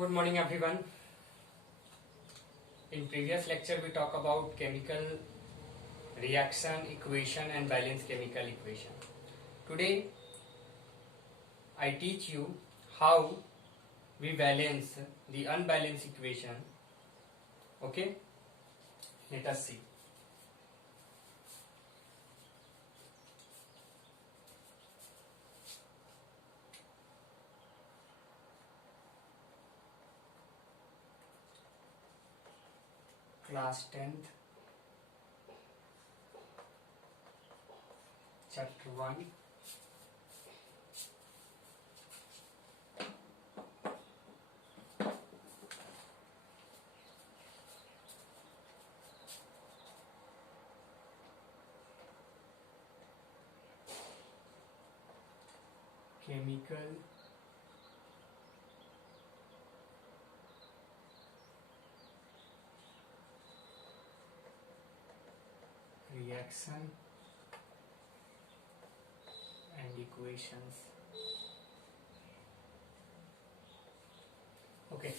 Good morning everyone. In previous lecture we talk about chemical reaction equation and balanced chemical equation. Today I teach you how we balance the unbalanced equation. Okay, let us see. Class 10th, chapter 1, chemical reaction and equations. Okay,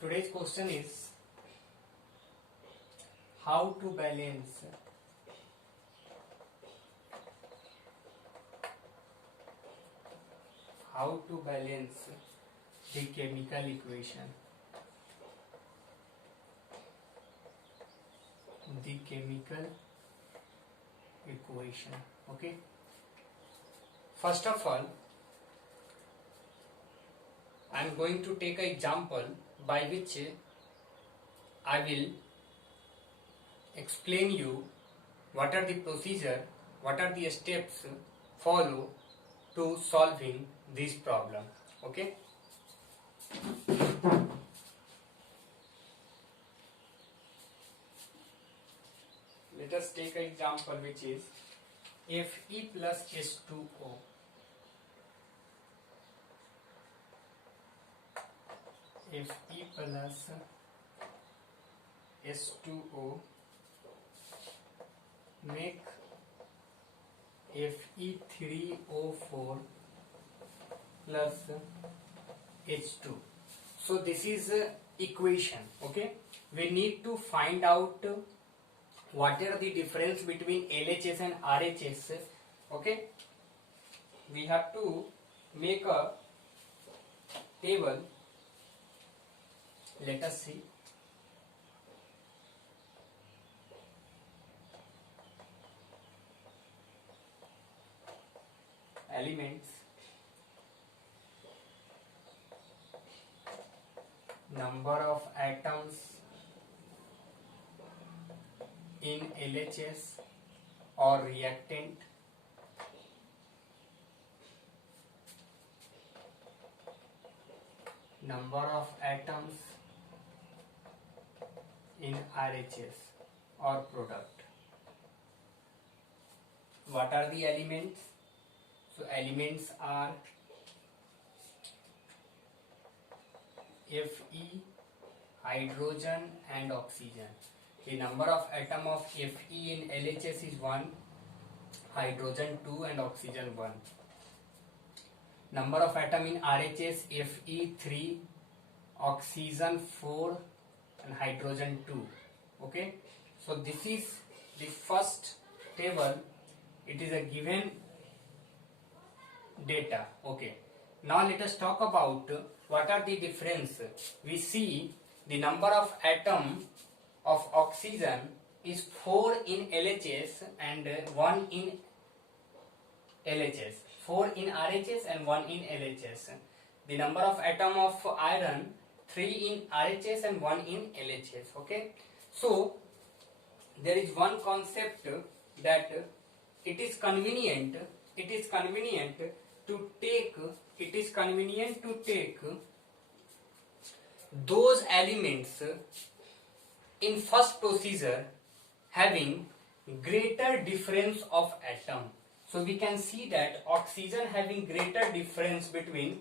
today's question is how to balance the chemical equation. Okay, first of all I am going to take an example by which I will explain you what are the procedure, what are the steps follow to solving this problem. Okay, let us take an example which is Fe plus H2O. Fe plus H2O make Fe3O4 plus H2. So this is equation. Okay, we need to find out what are the difference between LHS and RHS. Okay, we have to make a table. Let us see. Elements, number of atoms in LHS or reactant, number of atoms in RHS or product. What are the elements? So elements are Fe, hydrogen and oxygen. The number of atom of Fe in LHS is 1, hydrogen 2 and oxygen 1. Number of atom in RHS Fe 3, oxygen 4 and hydrogen 2. Okay, so this is the first table. It is a given data. Okay, now let us talk about what are the difference. We see the number of atom of oxygen is 4 in LHS and 1 in LHS, 4 in RHS and 1 in LHS. The number of atom of iron 3 in RHS and 1 in LHS. Okay, so there is one concept that it is convenient to take those elements in first procedure having greater difference of atom. So we can see that oxygen having greater difference between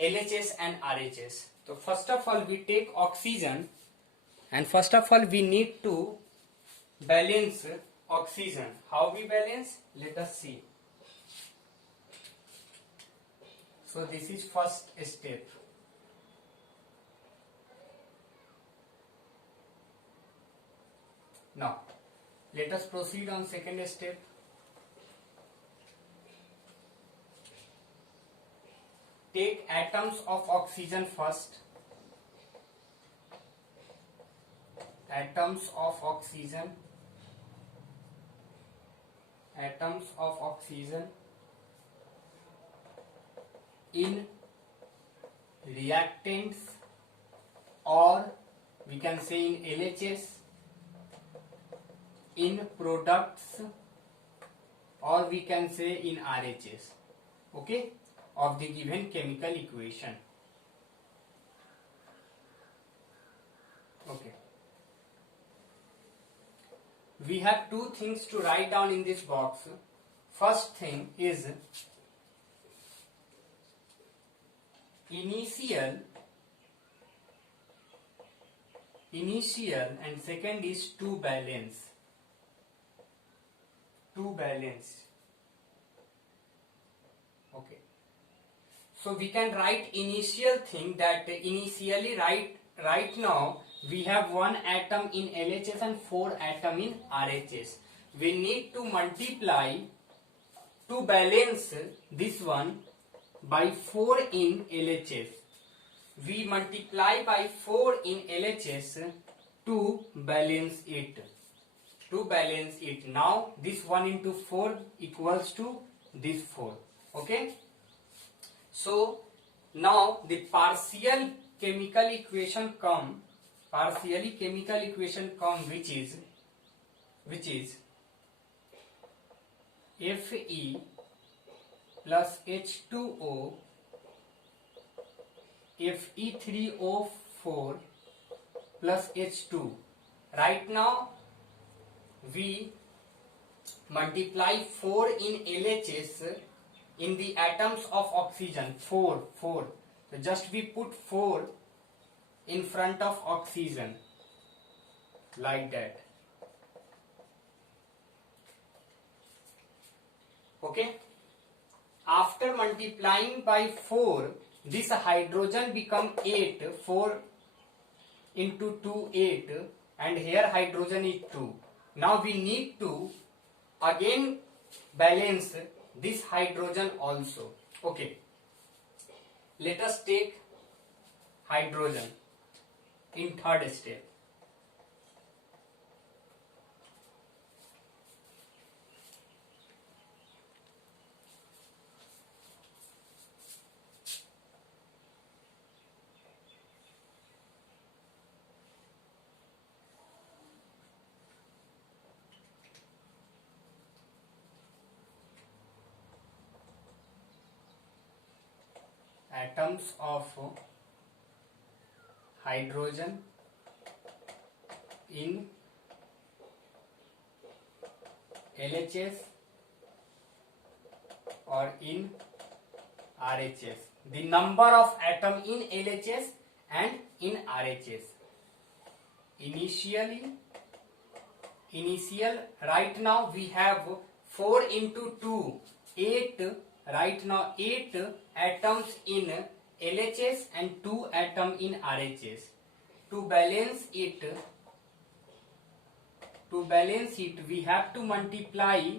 LHS and RHS. So first of all we take oxygen, and first of all we need to balance oxygen. How we balance? Let us see. So this is first step. Now let us proceed on second step. Take atoms of oxygen first. Atoms of oxygen. Atoms of oxygen in reactants, or we can say in LHS, in products, or we can say in RHS, okay, of the given chemical equation. Okay. We have two things to write down in this box. First thing is initial, and second is to balance. Okay. So we can write initial thing, that initially right now we have one atom in LHS and 4 atom in RHS. We need to multiply to balance this one by 4 in LHS. We multiply by 4 in LHS to balance it. Now this 1 into 4 equals to this 4. Okay. So now the partial chemical equation come, which is Fe plus H2O Fe3O4 plus H2. Right now we multiply 4 in LHS in the atoms of oxygen, 4. So just we put 4 in front of oxygen like that. Okay. After multiplying by 4, this hydrogen become 8. 4 into 2, 8, and here hydrogen is 2. Now we need to again balance this hydrogen also. Okay. Let us take hydrogen in third step. Atoms of hydrogen in LHS or in RHS. The number of atom in LHS and in RHS. Initial, right now we have 4 into 2, 8. Right now 8 atoms in LHS and 2 atom in RHS. To balance it, we have to multiply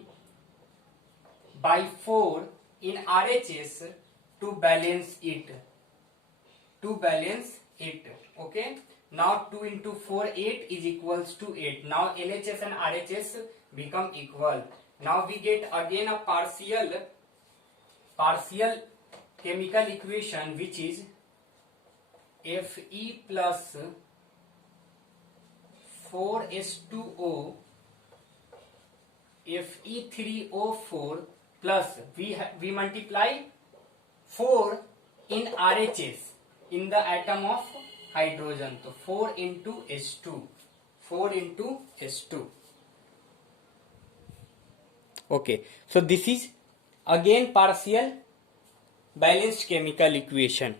by 4 in RHS to balance it. Okay. Now 2 into 4, 8 is equals to 8. Now LHS and RHS become equal. Now we get again a partial chemical equation, which is Fe plus 4H2O Fe3O4 plus we multiply 4 in RHS in the atom of hydrogen. So 4 into H2. Okay, so this is again partial balanced chemical equation.